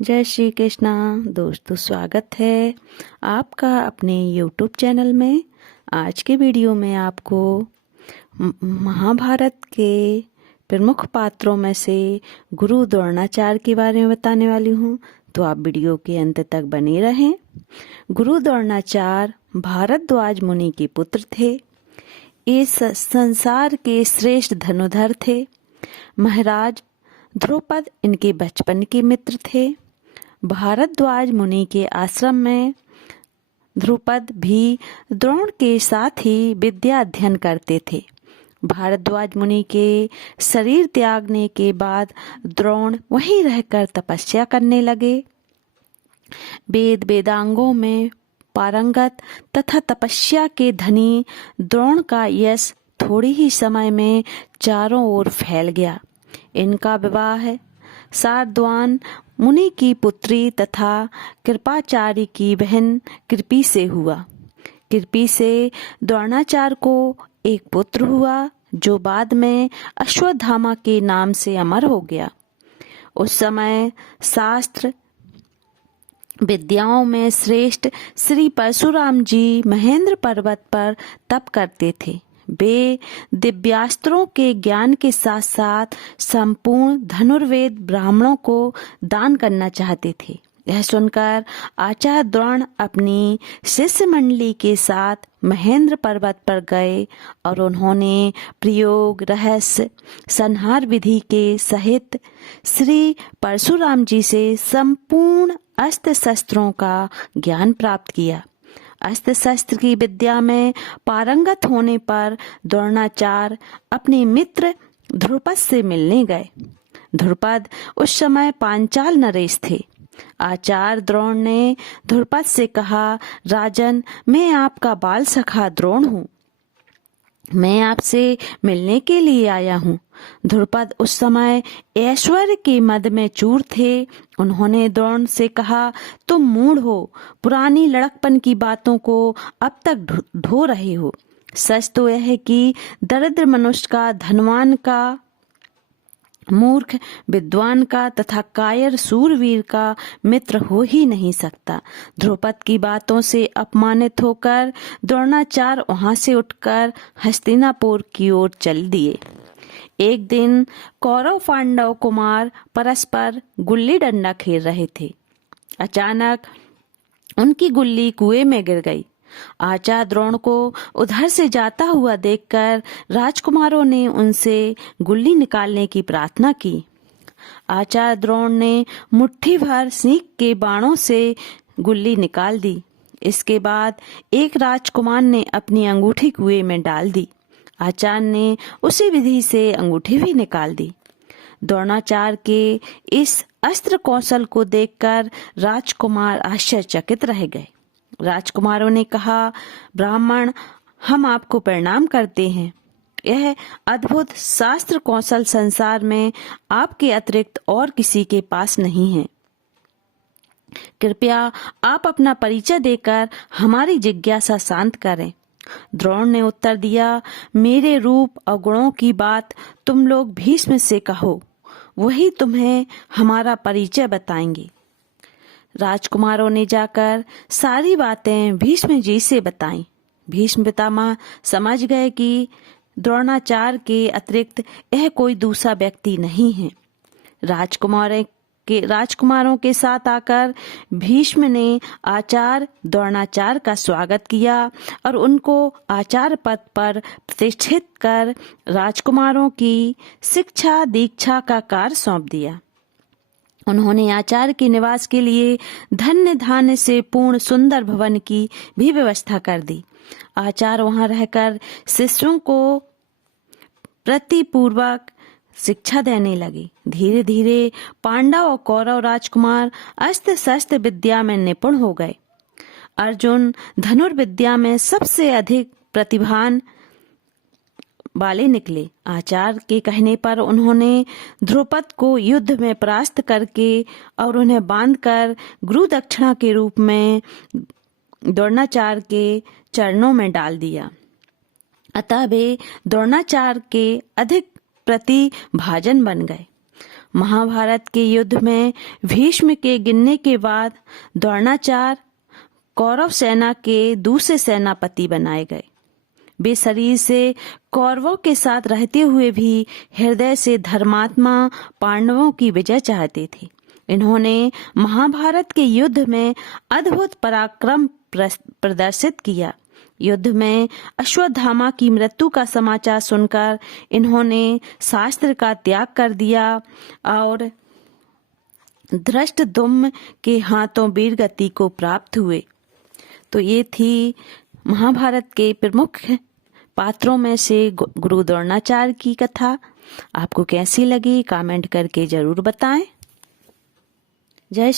जय श्री कृष्णा दोस्तों, स्वागत है आपका अपने YouTube चैनल में। आज के वीडियो में आपको महाभारत के प्रमुख पात्रों में से गुरु द्रोणाचार्य के बारे में बताने वाली हूँ, तो आप वीडियो के अंत तक बने रहें। गुरु द्रोणाचार्य भारद्वाज मुनि के पुत्र थे। इस संसार के श्रेष्ठ धनुर्धर थे। महाराज द्रुपद इनके बचपन के मित्र थे। भारद्वाज मुनि के आश्रम में द्रुपद भी द्रोण के साथ ही विद्या अध्ययन करते थे। भारद्वाज मुनि के शरीर त्यागने के बाद द्रोण वहीं रहकर तपस्या करने लगे। वेद वेदांगों में पारंगत तथा तपस्या के धनी द्रोण का यश थोड़ी ही समय में चारों ओर फैल गया। इनका विवाह शार्दूल मुनि की पुत्री तथा कृपाचार्य की बहन कृपि से हुआ। कृपि से द्रोणाचार्य को एक पुत्र हुआ जो बाद में अश्वत्थामा के नाम से अमर हो गया। उस समय शास्त्र विद्याओं में श्रेष्ठ श्री परशुराम जी महेंद्र पर्वत पर तप करते थे। वे दिव्यास्त्रों के ज्ञान के साथ साथ संपूर्ण धनुर्वेद ब्राह्मणों को दान करना चाहते थे। यह सुनकर आचार्य द्रोण अपनी शिष्य मंडली के साथ महेंद्र पर्वत पर गए और उन्होंने प्रयोग रहस्य संहार विधि के सहित श्री परशुराम जी से संपूर्ण अस्त्र शस्त्रों का ज्ञान प्राप्त किया। अस्त्र शस्त्र की विद्या में पारंगत होने पर द्रोणाचार्य अपने मित्र द्रुपद से मिलने गए। द्रुपद उस समय पांचाल नरेश थे। आचार्य द्रोण ने द्रुपद से कहा, राजन, मैं आपका बाल सखा द्रोण हूँ। मैं आपसे मिलने के लिए आया हूँ। द्रुपद उस समय ऐश्वर्य के मद में चूर थे। उन्होंने द्रोण से कहा, तुम मूढ़ हो, पुरानी लड़कपन की बातों को अब तक ढो रहे हो। सच तो यह है कि दरिद्र मनुष्य का धनवान का, मूर्ख विद्वान का तथा कायर सूरवीर का मित्र हो ही नहीं सकता। द्रुपद की बातों से अपमानित होकर द्रोणाचार्य वहां से उठकर हस्तिनापुर की ओर चल दिए। एक दिन कौरव पांडव कुमार परस्पर गुल्ली डंडा खेल रहे थे। अचानक उनकी गुल्ली कुएं में गिर गई। आचार्य द्रोण को उधर से जाता हुआ देखकर राजकुमारों ने उनसे गुल्ली निकालने की प्रार्थना की। आचार्य द्रोण ने मुट्ठी भर सींग के बाणों से गुल्ली निकाल दी। इसके बाद एक राजकुमार ने अपनी अंगूठी कुएं में डाल दी। आचार्य ने उसी विधि से अंगूठी भी निकाल दी। द्रोणाचार्य के इस अस्त्र कौशल को देखकर राजकुमार आश्चर्यचकित रह गए। राजकुमारों ने कहा, ब्राह्मण, हम आपको प्रणाम करते हैं। यह अद्भुत शास्त्र कौशल संसार में आपके अतिरिक्त और किसी के पास नहीं है। कृपया आप अपना परिचय देकर हमारी जिज्ञासा शांत करें। द्रोण ने उत्तर दिया, मेरे रूप और गुणों की बात तुम लोग भीष्म से कहो, वही तुम्हें हमारा परिचय बताएंगे। राजकुमारों ने जाकर सारी बातें भीष्म जी से बताईं। भीष्म पितामह समझ गए कि द्रोणाचार्य के अतिरिक्त यह कोई दूसरा व्यक्ति नहीं है। राजकुमारों के साथ आकर भीष्म ने आचार्य द्रोणाचार्य का स्वागत किया और उनको आचार्य पद पर प्रतिष्ठित कर राजकुमारों की शिक्षा दीक्षा का कार्य सौंप दिया। उन्होंने आचार्य के निवास के लिए धन्य धान्य से पूर्ण सुंदर भवन की भी व्यवस्था कर दी। आचार्य वहां रहकर शिष्यों को प्रतिपूर्वक शिक्षा देने लगे। धीरे धीरे पांडव और कौरव राजकुमार अस्त्र शस्त्र विद्या में निपुण हो गए। अर्जुन धनुर्विद्या में सबसे अधिक प्रतिभान वाले निकले। आचार्य के कहने पर उन्होंने द्रुपद को युद्ध में परास्त करके और उन्हें बांधकर गुरु दक्षिणा के रूप में द्रोणाचार्य के चरणों में डाल दिया। अतः वे द्रोणाचार्य के अधिक प्रतिभाजन बन गए। महाभारत के युद्ध में भीष्म के गिरने के बाद द्रोणाचार्य कौरव सेना के दूसरे सेनापति बनाए गए। वे शरीर से कौरवों के साथ रहते हुए भी हृदय से धर्मात्मा पांडवों की विजय चाहते थे। इन्होंने महाभारत के युद्ध में अद्भुत पराक्रम प्रदर्शित किया। युद्ध में अश्वत्थामा की मृत्यु का समाचार सुनकर इन्होंने शास्त्र का त्याग कर दिया और धृष्टद्युम्न के हाथों वीरगति को प्राप्त हुए। तो ये थी महाभारत के प्रमुख पात्रों में से गुरु द्रोणाचार्य की कथा। आपको कैसी लगी कमेंट करके जरूर बताएं। जय